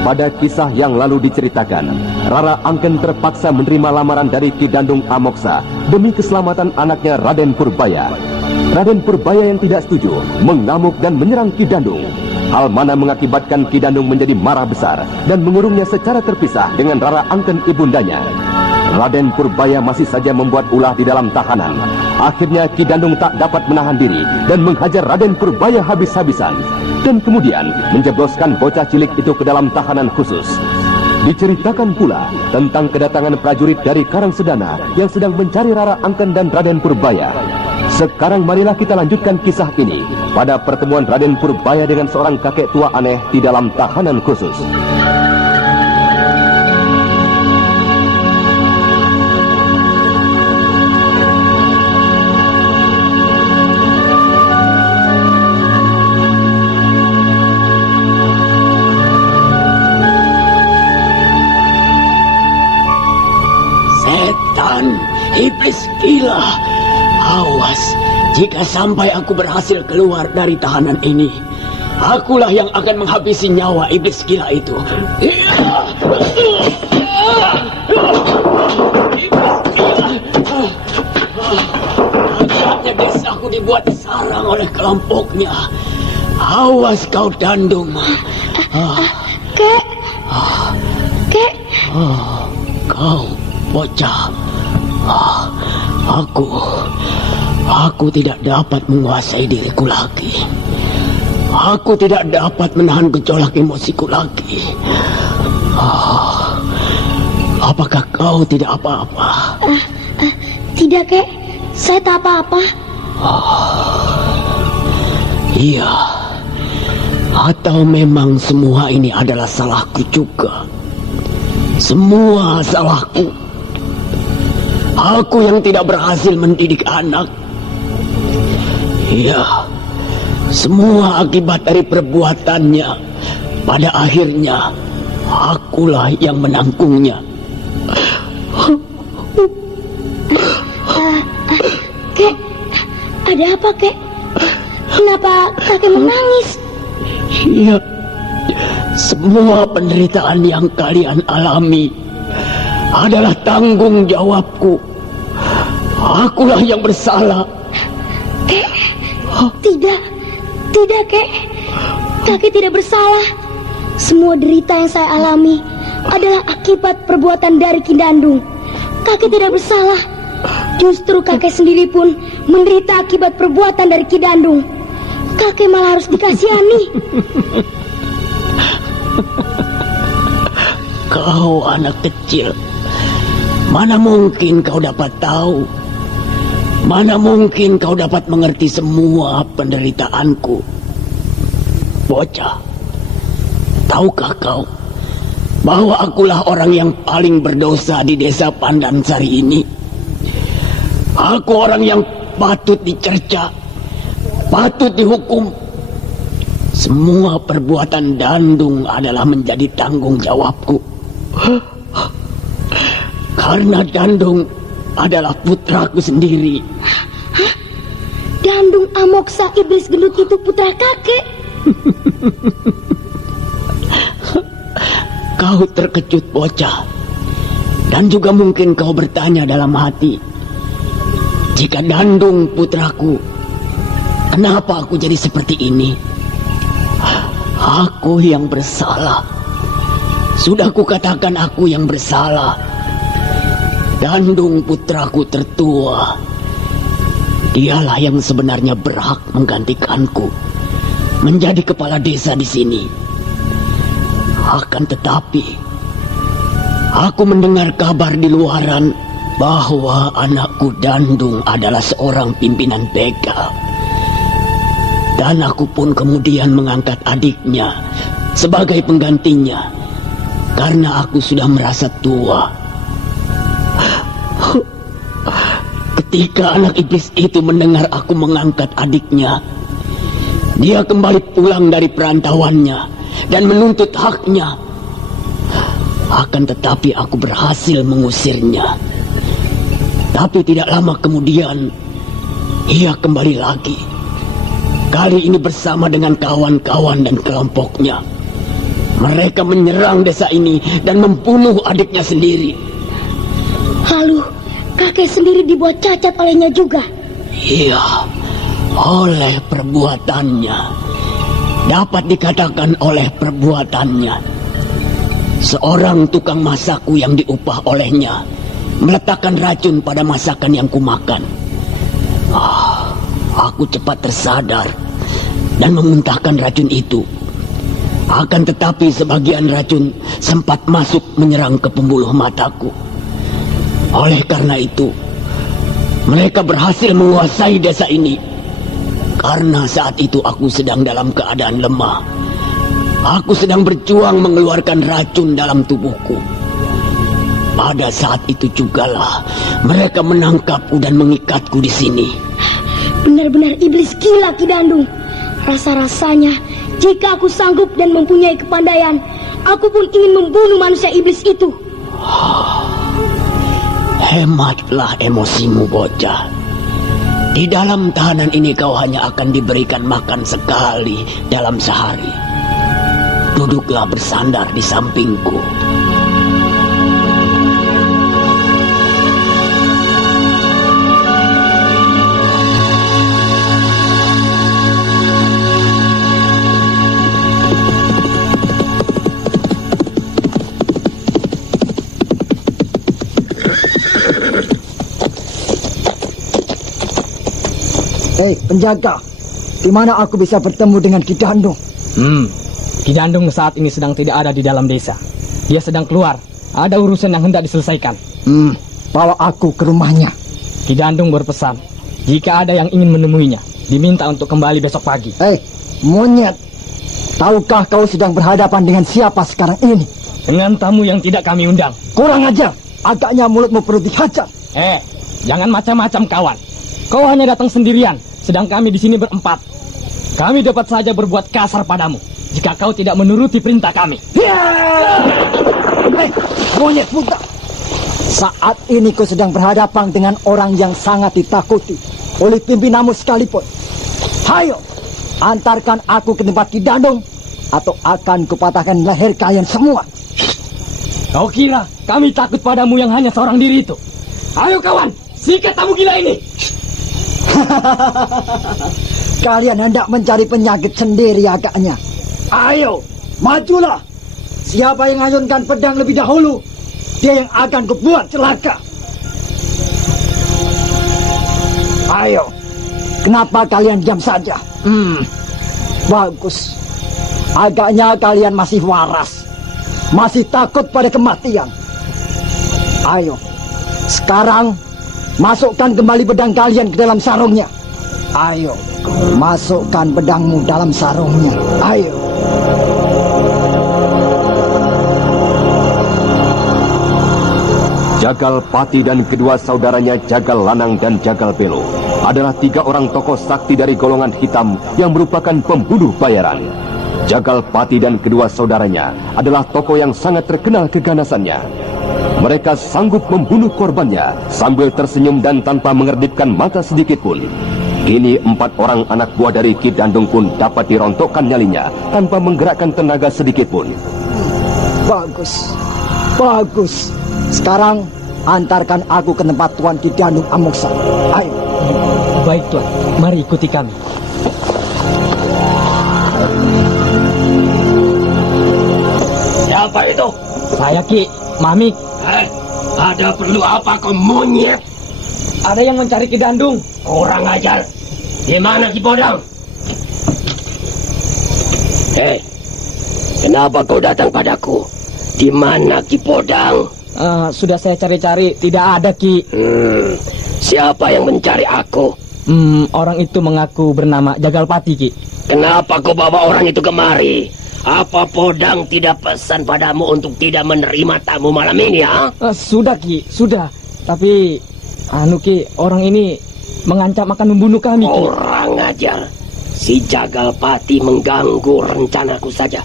Pada kisah yang lalu diceritakan, Rara Angken terpaksa menerima lamaran dari Ki Dandung Amoksa demi keselamatan anaknya Raden Purbaya. Raden Purbaya yang tidak setuju mengamuk dan menyerang Ki Dandung. Hal mana mengakibatkan Ki Dandung menjadi marah besar dan mengurungnya secara terpisah dengan Rara Angken ibundanya. Raden Purbaya masih saja membuat ulah di dalam tahanan. Akhirnya Ki Dandung tak dapat menahan diri dan menghajar Raden Purbaya habis-habisan. Dan kemudian menjebloskan bocah cilik itu ke dalam tahanan khusus. Diceritakan pula tentang kedatangan prajurit dari Karangsedana yang sedang mencari Rara Angken dan Raden Purbaya. Sekarang marilah kita lanjutkan kisah ini pada pertemuan Raden Purbaya dengan seorang kakek tua aneh di dalam tahanan khusus. Iblis gila. Awas, jika sampai aku berhasil keluar dari tahanan ini, akulah yang akan menghabisi nyawa iblis gila itu. Akhirnya desaku dibuat sarang oleh kelompoknya. Awas kau Dandung. Kek. Kek. Kau bocah. Aku tidak dapat menguasai diriku lagi. Aku tidak dapat menahan gejolak emosiku lagi. Apakah kau tidak apa-apa? Tidak, Kek. Saya tak apa-apa. Iya. Atau memang semua ini adalah salahku juga? Semua salahku. Aku yang tidak berhasil mendidik anak. Iya, semua akibat dari perbuatannya. Pada akhirnya, akulah yang menanggungnya. Kek, ada apa, Kek? Kenapa kakek menangis? Iya, semua penderitaan yang kalian alami adalah tanggung jawabku. Akulah yang bersalah. Kek, tidak, Kek. Kakek tidak bersalah. Semua derita yang saya alami adalah akibat perbuatan dari Ki Dandung. Kakek tidak bersalah. Justru kakek sendiri pun menderita akibat perbuatan dari Ki Dandung. Kakek malah harus dikasihani. Kau anak kecil. Mana mungkin kau dapat tahu? Mana mungkin kau dapat mengerti semua penderitaanku? Bocah, tahukah kau bahwa akulah orang yang paling berdosa di desa Pandansari ini? Aku orang yang patut dicerca, patut dihukum. Semua perbuatan Dandung adalah menjadi tanggung jawabku. Karena Dandung adalah putraku sendiri. Hah? Dandung Amoksa iblis gendut itu putra kakek? Kau terkejut bocah. Dan juga mungkin kau bertanya dalam hati, jika Dandung putraku, kenapa aku jadi seperti ini? Aku yang bersalah. Sudah kukatakan aku yang bersalah. Dandung putraku tertua. Dialah yang sebenarnya berhak menggantikanku menjadi kepala desa di sini. Akan tetapi, aku mendengar kabar di luaran bahwa anakku Dandung adalah seorang pimpinan begal. Dan aku pun kemudian mengangkat adiknya sebagai penggantinya karena aku sudah merasa tua. Ketika anak iblis itu mendengar aku mengangkat adiknya, dia kembali pulang dari perantauannya dan menuntut haknya. Akan tetapi aku berhasil mengusirnya. Tapi tidak lama kemudian, ia kembali lagi. Kali ini bersama dengan kawan-kawan dan kelompoknya. Mereka menyerang desa ini dan membunuh adiknya sendiri. Lalu, kakek sendiri dibuat cacat olehnya juga. Iya, oleh perbuatannya. Dapat dikatakan oleh perbuatannya. Seorang tukang masakku yang diupah olehnya meletakkan racun pada masakan yang kumakan. Aku cepat tersadar dan memuntahkan racun itu. Akan tetapi sebagian racun sempat masuk menyerang ke pembuluh mataku. Oleh karena itu, mereka berhasil menguasai desa ini. Karena saat itu aku sedang dalam keadaan lemah. Aku sedang berjuang mengeluarkan racun dalam tubuhku. Pada saat itu jugalah mereka menangkapku dan mengikatku di sini. Benar-benar iblis gila, Ki Dandung. Rasa-rasanya jika aku sanggup dan mempunyai kepandaian, aku pun ingin membunuh manusia iblis itu. Hematlah emosimu, bocah. Di dalam tahanan ini kau hanya akan diberikan makan sekali dalam sehari. Duduklah bersandar di sampingku. Hei, penjaga, di mana aku bisa bertemu dengan Ki Dandung? Ki Dandung saat ini sedang tidak ada di dalam desa. Dia sedang keluar. Ada urusan yang hendak diselesaikan. Bawa aku ke rumahnya. Ki Dandung berpesan, jika ada yang ingin menemuinya, diminta untuk kembali besok pagi. Hei, monyet, tahukah kau sedang berhadapan dengan siapa sekarang ini? Dengan tamu yang tidak kami undang. Kurang ajar, agaknya mulutmu perlu dihajar. Jangan macam-macam kawan. Kau hanya datang sendirian, sedang kami di sini berempat. Kami dapat saja berbuat kasar padamu jika kau tidak menuruti perintah kami. Monyet buta. Saat ini kau sedang berhadapan dengan orang yang sangat ditakuti oleh pimpinanmu sekalipun. Hayo, antarkan aku ke tempat Ki Dandung, atau akan kupatahkan leher kalian semua. Kau kira kami takut padamu yang hanya seorang diri itu? Ayo kawan, sikat tamu gila ini. Kalian hendak mencari penyakit sendiri agaknya. Ayo, majulah. Siapa yang ngayunkan pedang lebih dahulu, dia yang akan kubuat celaka. Ayo, kenapa kalian diam saja? Bagus. Agaknya kalian masih waras, masih takut pada kematian. Ayo, sekarang masukkan kembali pedang kalian ke dalam sarungnya. Ayo, masukkan pedangmu dalam sarungnya. Ayo. Jagal Pati dan kedua saudaranya Jagal Lanang dan Jagal Belo adalah 3 orang tokoh sakti dari golongan hitam yang merupakan pembunuh bayaran. Jagal Pati dan kedua saudaranya adalah tokoh yang sangat terkenal keganasannya. Mereka sanggup membunuh korbannya sambil tersenyum dan tanpa mengerdipkan mata sedikit pun. Kini 4 orang anak buah dari Ki Dandung pun dapat dirontokkan nyalinya tanpa menggerakkan tenaga sedikit pun. Bagus, bagus. Sekarang antarkan aku ke tempat Tuan Ki Dandung Amoksa. Ayo. Baik Tuan, mari ikuti kami. Siapa itu? Saya Ki, Mami. Ada perlu apa kau monyet? Ada yang mencari Ki Dandung. Kurang ajar. Di mana Ki Podang? Kenapa kau datang padaku? Di mana Ki Podang? Sudah saya cari-cari, tidak ada Ki. Siapa yang mencari aku? Orang itu mengaku bernama Jagal Pati Ki. Kenapa kau bawa orang itu kemari? Apa Podang tidak pesan padamu untuk tidak menerima tamu malam ini, ya? Sudah Ki, sudah. Tapi, Ki, orang ini mengancam akan membunuh kami Ki. Orang ajar. Si Jagal Pati mengganggu rencanaku saja.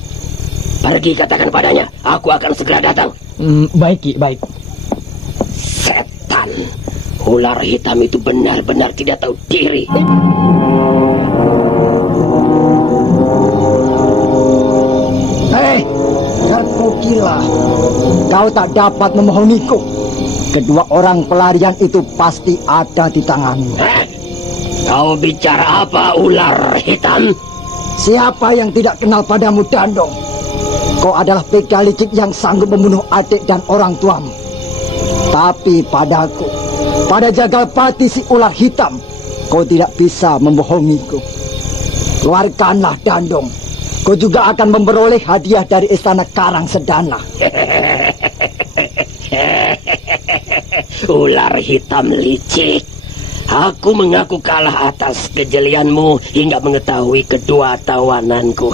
Pergi katakan padanya, aku akan segera datang. Baik Ki, baik. Setan. Ular hitam itu benar-benar tidak tahu diri. Hei, gila. Kau tak dapat memohoniku. Kedua orang pelarian itu pasti ada di tanganmu. Kau bicara apa, ular hitam? Siapa yang tidak kenal padamu, Dandong? Kau adalah begal licik yang sanggup membunuh adik dan orang tuamu. Tapi padaku, pada Jagalpati si ular hitam, kau tidak bisa membohongiku. Keluarkanlah, Dandong. Kau juga akan memperoleh hadiah dari Istana Karang Sedana. Ular hitam licik. Aku mengaku kalah atas kejelianmu hingga mengetahui kedua tawananku.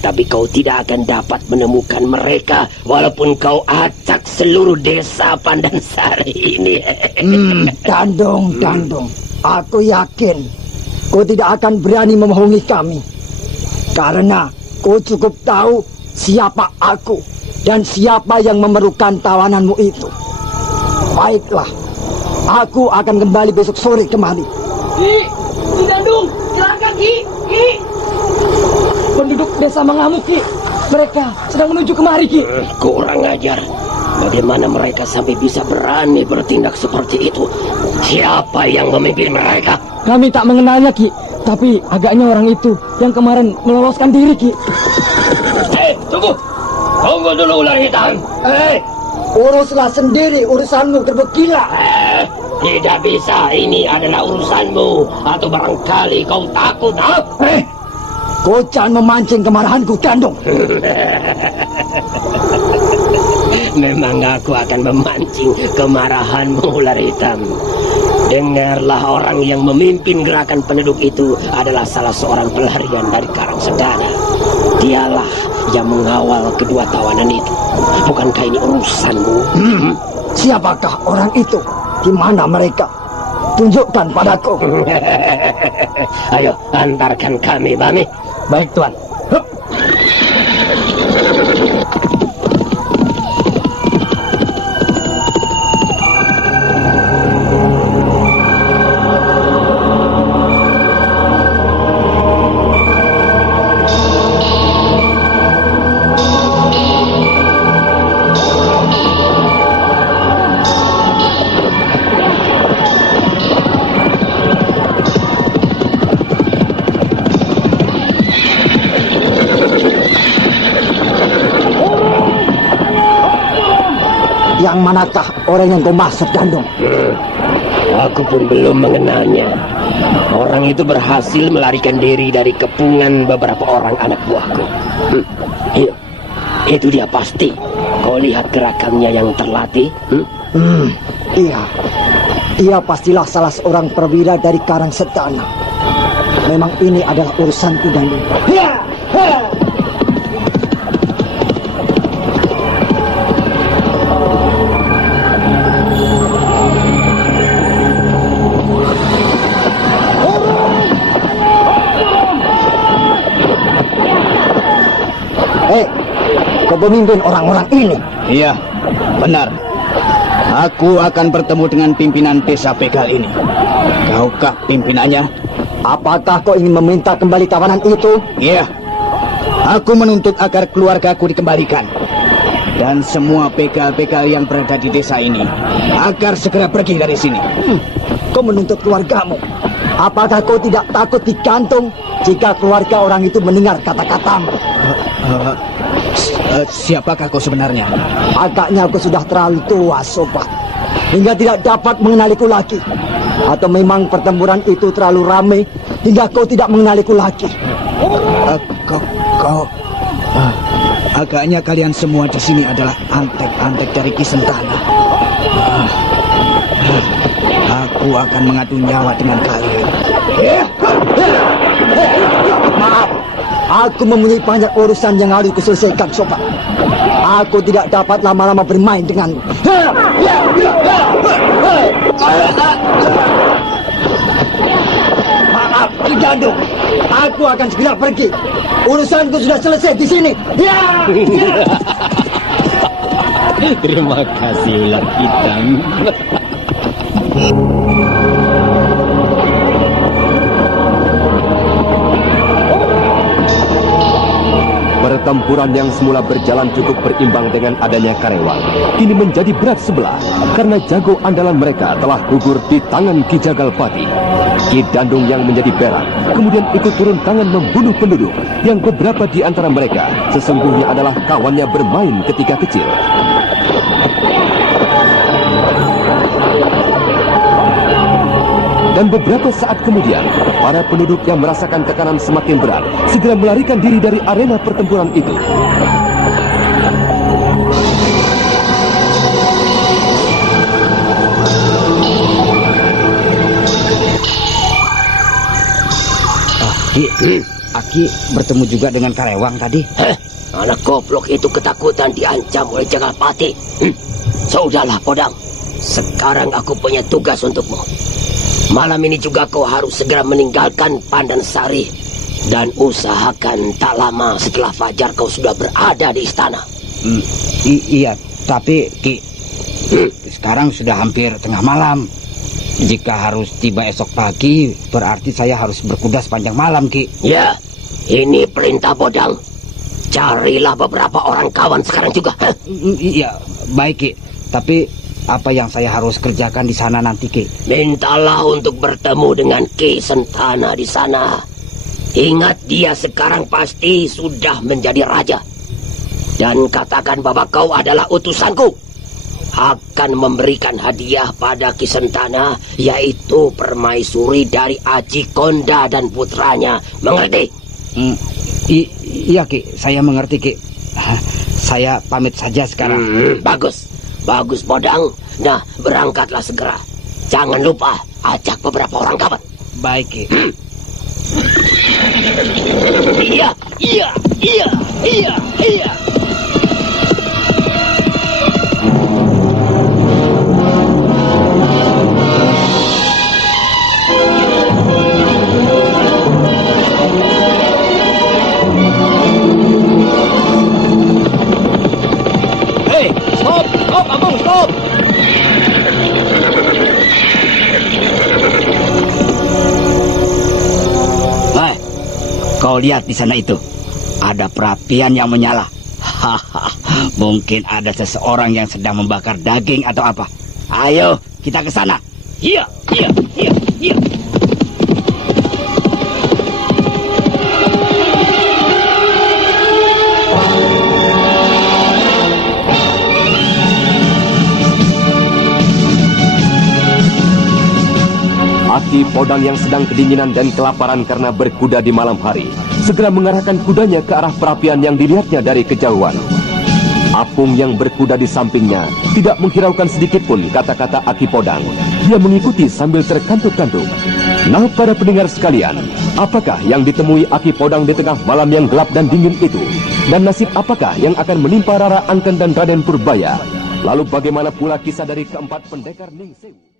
Tapi kau tidak akan dapat menemukan mereka walaupun kau acak seluruh desa Pandansari ini. Dandong, aku yakin kau tidak akan berani memohongi kami. Karena kau cukup tahu siapa aku dan siapa yang memerlukan tawananmu itu. Baiklah, aku akan kembali besok sore kemari. Ki Dandung, silakan Ki. Penduduk desa mengamuk, Ki. Mereka sedang menuju kemari, Ki. Kurang ajar. Bagaimana mereka sampai bisa berani bertindak seperti itu? Siapa yang memimpin mereka? Kami tak mengenalnya, Ki. Tapi agaknya orang itu yang kemarin meloloskan diri, Ki. Tunggu. Tunggu dulu, ular hitam. Uruslah sendiri urusanmu, gerbek gila. Tidak bisa. Ini adalah urusanmu. Atau barangkali kau takut, ha? Kau jangan memancing kemarahanku, Dandong. Memang aku akan memancing kemarahanmu, ular hitam. Dengarlah, orang yang memimpin gerakan penduduk itu adalah salah seorang pelarian dari Karang Sedana. Dialah yang mengawal kedua tawanan itu. Bukankah ini urusanmu? Siapakah orang itu? Di mana mereka? Tunjukkan padaku. Ayo, antarkan kami, Bami. Baik, Tuan. Yang manakah orang yang kau maksud, Dandong? Aku pun belum mengenalnya. Orang itu berhasil melarikan diri dari kepungan beberapa orang anak buahku. Itu dia pasti. Kau lihat gerakannya yang terlatih? Iya. Ia pastilah salah seorang perwira dari Karang Sedana. Memang ini adalah urusanku, Dandong. Kau memimpin orang-orang ini. Iya, benar. Aku akan bertemu dengan pimpinan desa begal ini. Kaukah pimpinannya? Apakah kau ingin meminta kembali tawanan itu? Iya. Aku menuntut agar keluargaku dikembalikan. Dan semua begal-begal yang berada di desa ini agar segera pergi dari sini. Kau menuntut keluargamu. Apakah kau tidak takut digantung jika keluarga orang itu mendengar kata-katamu? Siapakah kau sebenarnya? Agaknya kau sudah terlalu tua, sobat, hingga tidak dapat mengenaliku lagi. Atau memang pertempuran itu terlalu ramai hingga kau tidak mengenaliku lagi? Agaknya kalian semua di sini adalah antek-antek dari Ki Sentana. Aku akan mengadu nyawa dengan kalian. Maaf, aku mempunyai banyak urusan yang harus kuselesaikan, sobat. Aku tidak dapat lama-lama bermain denganmu. Maaf, Gandung. Aku akan segera pergi. Urusanku sudah selesai di sini. Terima kasih, ular hitam. Pertempuran yang semula berjalan cukup berimbang dengan adanya Karewang kini menjadi berat sebelah karena jago andalan mereka telah gugur di tangan Ki Jagalpati. Ki Dandung yang menjadi berang kemudian ikut turun tangan membunuh penduduk yang beberapa di antara mereka sesungguhnya adalah kawannya bermain ketika kecil. Dan beberapa saat kemudian, para penduduk yang merasakan tekanan semakin berat segera melarikan diri dari arena pertempuran itu. Aki bertemu juga dengan Karewang tadi. Anak goblok itu ketakutan diancam oleh Jagalpati. Sudahlah, Podang. Sekarang aku punya tugas untukmu. Malam ini juga kau harus segera meninggalkan Pandansari dan usahakan tak lama setelah fajar kau sudah berada di istana. Iya, tapi Ki, sekarang sudah hampir tengah malam. Jika harus tiba esok pagi, berarti saya harus berkuda sepanjang malam, Ki. Ya, ini perintah Podang. Carilah beberapa orang kawan sekarang juga. Iya, baik, Ki. Tapi apa yang saya harus kerjakan di sana nanti, Ki? Mintalah untuk bertemu dengan Ki Sentana di sana. Ingat, dia sekarang pasti sudah menjadi raja. Dan katakan bahwa kau adalah utusanku. Akan memberikan hadiah pada Ki Sentana, yaitu permaisuri dari Aji Konda dan putranya. Mengerti? Iya, Ki. Saya mengerti, Ki. Saya pamit saja sekarang. Bagus. Bagus, Podang. Nah, berangkatlah segera. Jangan lupa ajak beberapa orang kawan. Baik, Ki. Iya. Stop, Agung, stop! Hai, kau lihat di sana itu. Ada perapian yang menyala. Hahaha, mungkin ada seseorang yang sedang membakar daging atau apa. Ayo, kita ke sana. Iya. Aki Podang yang sedang kedinginan dan kelaparan karena berkuda di malam hari segera mengarahkan kudanya ke arah perapian yang dilihatnya dari kejauhan. Apung yang berkuda di sampingnya tidak menghiraukan sedikit pun kata-kata Aki Podang. Dia mengikuti sambil terkantuk-kantuk. Nah, para pendengar sekalian, apakah yang ditemui Aki Podang di tengah malam yang gelap dan dingin itu? Dan nasib apakah yang akan menimpa Rara Angken dan Raden Purbaya? Lalu bagaimana pula kisah dari keempat pendekar Ning Sewu?